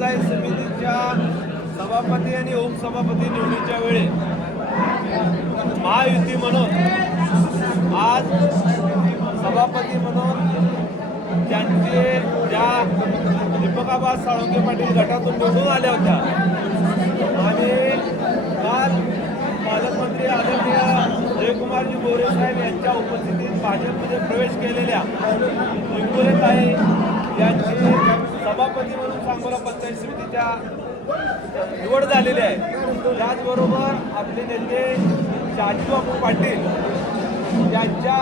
पंचायत समितीच्या सभापती आणि उपसभापती निवडीच्या वेळी महायुती म्हणून आज सभापती म्हणून ज्यांचे ज्या दीपकाबा साळुंखे पाटील गटातून निवडून आल्या होत्या आणि काल पालकमंत्री आदरणीय जयकुमारजी गोरे साहेब यांच्या उपस्थितीत भाजपमध्ये प्रवेश केलेल्या इंगोलेताई यांची सभापती म्हणून सांगोला पंचायत समितीच्या निवड झालेली आहे. त्याचबरोबर आपले नेते शहाजीबापू पाटील यांच्या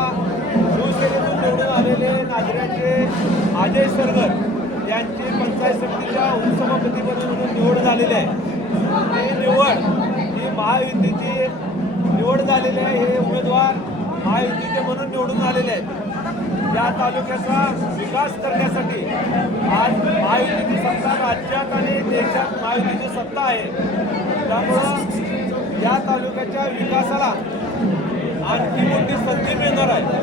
शिवसेनेतून निवडून आलेले नागरिकांचे अजय सरगर यांची पंचायत समितीच्या उपसभापती म्हणून निवड झालेली आहे. ही निवड ही महायुतीची निवड झालेली आहे. हे उमेदवार महायुतीचे म्हणून निवडून आलेले आहेत. या तालुक्याचा विकास करण्यासाठी आज महायुतीची सत्ता राज्यात आणि देशात महायुतीची सत्ता आहे. त्यामुळं या तालुक्याच्या विकासाला आणखी मोठी संधी मिळणार आहे.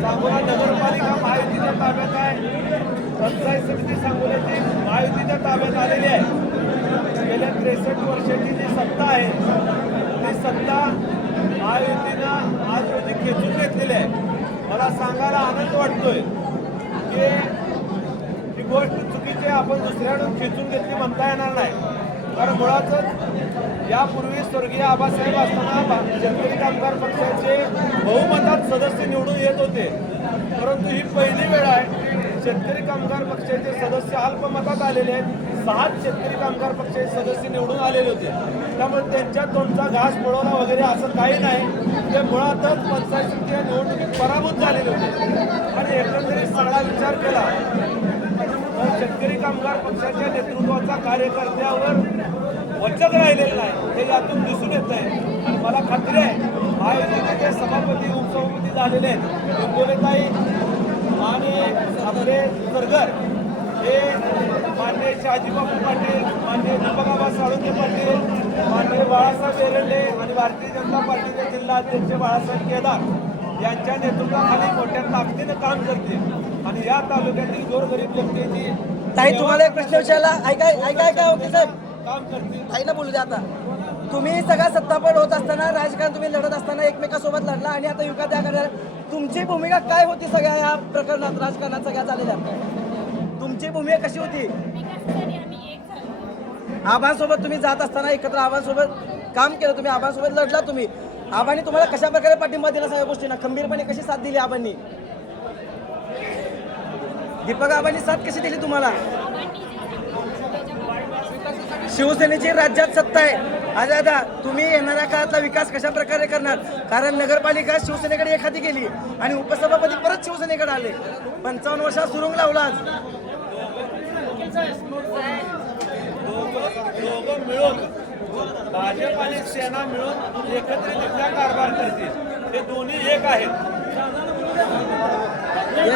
सांगोला नगरपालिका महायुतीच्या ताब्यात आहे. पंचायत समिती सांगोल्याची महायुतीच्या ताब्यात आलेली आहे. गेल्या 63 वर्षाची जी सत्ता आहे ती सत्ता महायुतीनं आज रोजी खेचून घेतलेली आहे. मला सांगायला आनंद वाटतोय की ही गोष्ट चुकीची आपण दुसऱ्याकडून खेचून घेतली म्हणता येणार नाही. कारण मुळातच यापूर्वी स्वर्गीय आबासाहेब असताना शेतकरी कामगार पक्षाचे बहुमतात सदस्य निवडून येत होते. परंतु ही पहिली वेळ आहे शेतकरी कामगार पक्षाचे सदस्य अल्पमतात आलेले आहेत. 6 शेतकरी कामगार पक्षाचे सदस्य निवडून आलेले होते. त्यामुळे त्यांच्या तोंडचा घास पळवला वगैरे असं काही नाही. ते मुळातच पंचायत समितीच्या निवडणुकीत पराभूत झालेले होते आणि एकंदरीत सगळा विचार केला तर शेतकरी कामगार पक्षाच्या नेतृत्वाचा कार्यकर्त्यावर वचक राहिलेला नाही हे यातून दिसून येत आहे. आणि मला खात्री आहे महायुतीचे सभापती उपसभापती झालेले आहेत इंगोलेताई आणि आपले सरगर हे माननीय शहाजीबापू पाटील, माननीय दीपकाबा साळुंखे पाटील, माननीय बाळासाहेब एरंडे आणि भारतीय जनता पार्टीचे जिल्हा अध्यक्ष बाळासाहेब केदार यांच्या नेतृत्वाखाली मोठ्या ताकदीनं काम करतील आणि या तालुक्यातील गोरगरीब जनतेची ताई तुम्हाला एक प्रश्न विचारला ऐका ओके साहेब काम करतील. ताईला बोलू द्या. आता तुम्ही सगळा सत्तापड होत असताना राजकारण तुम्ही लढत असताना एकमेकासोबत लढला आणि आता युका त्या करणार तुमची भूमिका काय होती सगळ्या या प्रकरणात राजकारणात सगळ्या झालेल्या तुमची भूमिका कशी होती? आबांसोबत तुम्ही जात असताना एकत्र आबांसोबत काम केलं तुम्ही आबांसोबत लढला तुम्ही आबांनी तुम्हाला कशा प्रकारे पाठिंबा दिला सगळ्या गोष्टींना खंबीरपणे कशी साथ दिली आबांनी? दीपक आबांनी साथ कशी दिली तुम्हाला? शिवसेनेची राज्यात सत्ता आहे. अजय दादा तुम्ही येणाऱ्या काळातला विकास कशा प्रकारे करणार? कारण नगरपालिका शिवसेनेकडे एखादी गेली आणि उपसभापती परत शिवसेनेकडे आले. 55 वर्षात सुरुंग लावला आज. दोघं मिळून भाजप आणि सेना मिळून एकत्रितरित्या कारभार करतील. हे दोन्ही एक आहेत.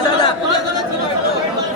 दादा